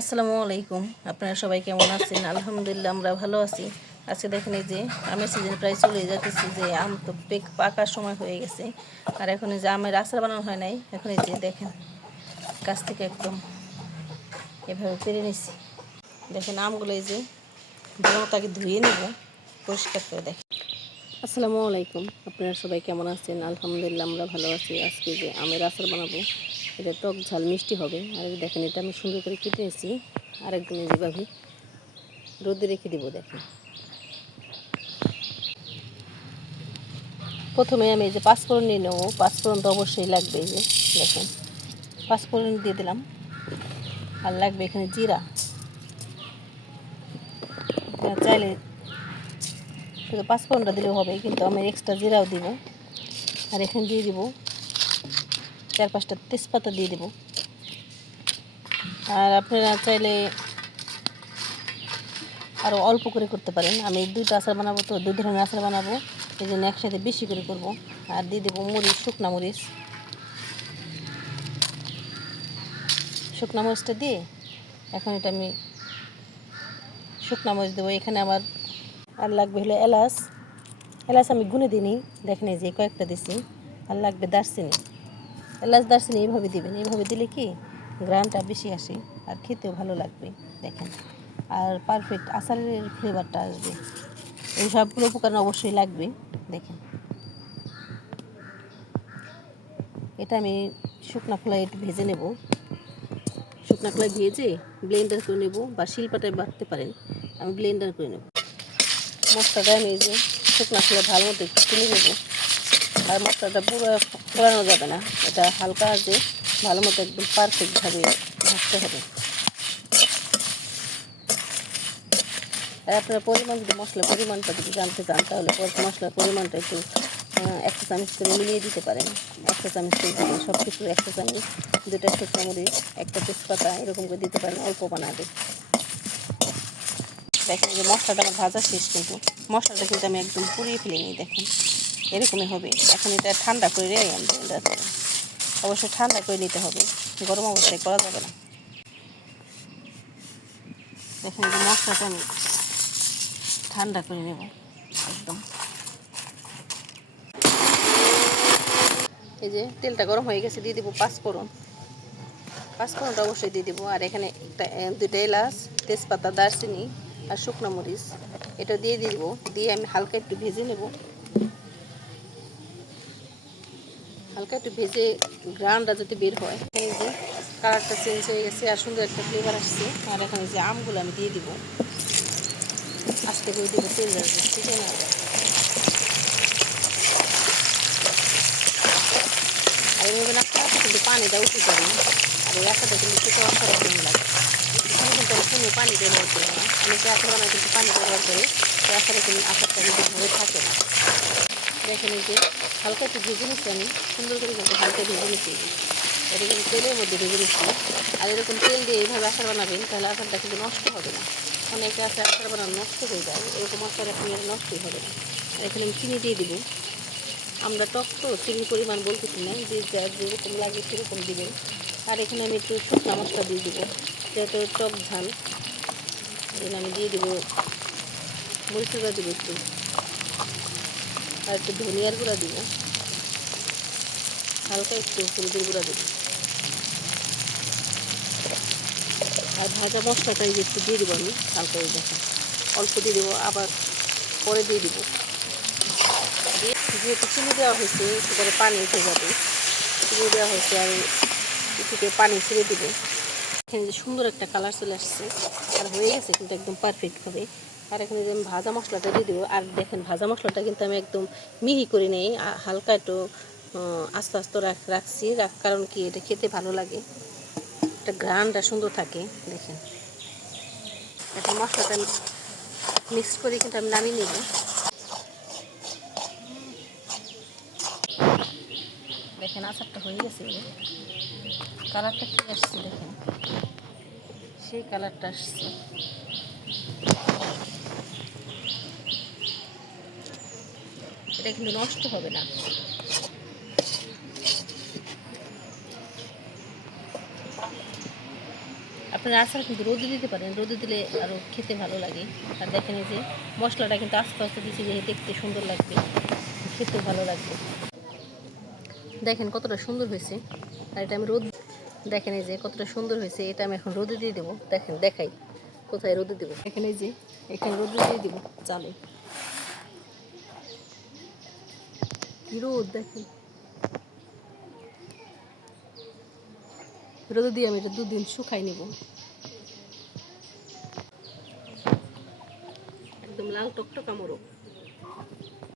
আসসালামু আলাইকুম। আপনারা সবাই কেমন আছেন? আলহামদুলিল্লাহ আমরা ভালো আছি। আজকে দেখেন এই যে আমের সিজন প্রায় চলে যাচ্ছে, যে আম তো পাকার সময় হয়ে গেছে। আর এখন এই যে আমের আচার বানানো হয় নাই, এখন এই যে দেখেন গাছ থেকে একদম এভাবে পেরে নিছি। দেখেন আমগুলো এই যে ভালো তাকে ধুয়ে নেব, পরিষ্কার করে দেখেন। আসসালামু আলাইকুম, আপনারা সবাই কেমন আছেন? আলহামদুলিল্লাহ আমরা ভালো আছি। আজকে যে আমের আচার বানাবো, এটা টক ঝাল মিষ্টি হবে। আর দেখেন এটা আমি সুন্দর করে কেটে নিয়েছি, আরেকদিন যেভাবে রোদে রেখে দেবো। দেখেন প্রথমে আমি এই যে পাঁচফোড়ন নিয়ে নেবো। পাঁচফোড়ন তো অবশ্যই লাগবে। এই যে দেখেন পাঁচফোড়ন দিয়ে দিলাম, আর লাগবে এখানে জিরা। চাইলে শুধু পাঁচফোড়নটা দিলেও হবে, কিন্তু আমি এক্সট্রা জিরাও দিব। আর এখানে দিয়ে দিব 4-5টা তেজপাতা দিয়ে দেব। আর আপনারা চাইলে আরও অল্প করে করতে পারেন। আমি দুইটা আচার বানাবো, তো দুই ধরনের আচার বানাবো, এই জন্য একসাথে বেশি করে করব। আর দিয়ে দেবো মরিচ, শুকনা মরিচ। শুকনা মরিচটা দিয়ে এখন এটা আমি শুকনা মরিচ দেবো। এখানে আমার আর লাগবে হলো এলাচ। এলাচ আমি গুনে দিইনি, দেখেন এই যে কয়েকটা দিছি। আর লাগবে দারচিনি। এলাচ দারচিনি এইভাবে দিবেন, এইভাবে দিলে কি গ্রানটা বেশি আসে আর খেতেও ভালো লাগবে। দেখেন আর পারফেক্ট আচারের ফ্লেভারটা আসবে। এই সবগুলো উপকরণ অবশ্যই লাগবে। দেখেন এটা আমি শুকনা খোলায় একটু ভেজে নেব। শুকনা খোলায় ভেজে ব্লেন্ডার করে নেব, বা শিলপাটায় বাটতে পারেন। আমি ব্লেন্ডার করে নেব। মশলাটা আমি এই যে শুকনা খোলায় ভালো মতো একটু তুলে নেব। আর মশলাটা পুরো ফোড়ানো যাবে না, এটা হালকা আছে, ভালো মতো একদম পারফেক্টভাবে ভাজতে হবে। আর আপনার পরিমাণ, যদি মশলার পরিমাণটা যদি জানতে চান, তাহলে মশলার পরিমাণটা একটু 1 চা চামচ করে মিলিয়ে দিতে পারেন। 1 চা চামচ করে দিবেন, সব কিছু 1 চা চামচ, 2টা শুকনো মরিচ, 1টা তেজপাতা, এরকম করে দিতে পারেন, অল্প বানাবে। দেখেন যে মশলাটা আমার ভাজা শেষ, কিন্তু মশলাটা কিন্তু আমি একদম পুড়িয়ে ফেলিনি। দেখেন এরকমই হবে। এখন এটা ঠান্ডা করে আমি ব্লেন্ডার করব। অবশ্যই ঠান্ডা করে নিতে হবে, গরম অবস্থায় করা যাবে না। দেখেন যে মশলাটা আমি ঠান্ডা করে নেব একদম। এই যে তেলটা গরম হয়ে গেছে, দিয়ে দেবো পাঁচফোড়ন। পাঁচফোড়নটা অবশ্যই দিয়ে দেবো। আর এখানে 2টা এলাচ, তেজপাতা, দারচিনি আর শুকনো মরিচ, এটা দিয়ে দেবো। দিয়ে আমি হালকা একটু ভেজে নেব। হালকা একটু ভেজে গ্রানটা যাতে বের হয়। এই যে কালারটা চেঞ্জ হয়ে গেছে আর সুন্দর একটা ফ্লেভার আসছে। আর এখানে যে আমগুলো আমি দিয়ে দিব, আস্তে করে দেবো, তেল যাবে, ঠিক আছে না? আর এইভাবে নাচতে নাচতে কিন্তু পানিটা উঠে যাবে। আর এই আচারটা কিন্তু খেতে অসাধারণ লাগে। এখানে কিন্তু আমি কোনো পানি ব্যবহার করি না। অনেকে আচার বানায় কিন্তু পানি ব্যবহার করে, তো আচারে কিন্তু আচারটা কিন্তু থাকে না। দেখেন এই যে হালকা একটু ভেজে নিচ্ছি আমি, সুন্দর করে কিন্তু হালকা ভেজে নিচ্ছি। এটা কিন্তু তেলের মধ্যে ভেজে নিচ্ছি। আর এরকম তেল দিয়ে এইভাবে আচার বানাবেন, তাহলে আচারটা কিন্তু নষ্ট হবে না। অনেকে আছে আচার বানানো নষ্ট হয়ে যায়, এরকম আচার আপনি নষ্টই হবে না। আর এখানে আমি চিনি দিয়ে দিব। আমরা টক তো চিনির পরিমাণ বলতেছি না, যে যার যেরকম লাগে সেরকম দিবেন। আর এখানে আমি একটু শুকনো মশলা দিয়ে দিব, যেহেতু টক ঝাল। এখানে আমি দিয়ে দিব মরিচের গুঁড়া দিব একটু, আর একটু ধনিয়ার গুঁড়া দিব, হালকা একটু হলুদের গুঁড়া দেব। আর ভাজা মশলাটা একটু দিয়ে দেবো আমি হালকা, দেখেন অল্প দিয়ে দেবো, আবার পরে দিয়ে দেবো। দিয়ে যেহেতু চিনি দেওয়া হয়েছে, সেখানে পানি উঠে যাবে। চিনি দেওয়া হয়েছে আর একটু পানি ছেড়ে দেবো। এখানে যে সুন্দর একটা কালার চলে আসছে, আর হয়ে গেছে কিন্তু একদম পারফেক্ট হবে। আর এখানে যে আমি ভাজা মশলাটা দিয়ে দেবো। আর দেখেন ভাজা মশলাটা কিন্তু আমি একদম মিহি করে নেই, হালকা একটু আস্তে আস্তে রাখছি। কারণ কি, এটা খেতে ভালো লাগে, একটা গ্রানটা সুন্দর থাকে। দেখেন এখন মশলাটা মিক্স করে কিন্তু আমি নামিয়ে নেব। দেখেন আচারটা হয়ে গেছে, কালারটা কি আসছে, দেখেন সেই কালারটা আসছে। এটা কিন্তু নষ্ট হবে না। আপনারা আচার কিন্তু রোদে দিতে পারেন, রোদে দিলে আরও খেতে ভালো লাগে। আর দেখেন এই যে মশলাটা কিন্তু আস্তে আস্তে দিচ্ছি, যে দেখতে সুন্দর লাগবে, খেতে ভালো লাগবে। দেখেন কতটা সুন্দর হয়েছে। আর এটা আমি রোদ, দেখেন এই যে কতটা সুন্দর হয়েছে। এটা আমি এখন রোদে দিয়ে দেবো। দেখেন দেখাই কোথায় রোদে দেবো। এখানে এই যে এখানে রোদে দিয়ে দেবো চালে। কি রোদ দেখেন, রোদে দিয়ে আমি এটা 2 দিন শুকাই নেব। একদম লাল টকটকা মোড়ক।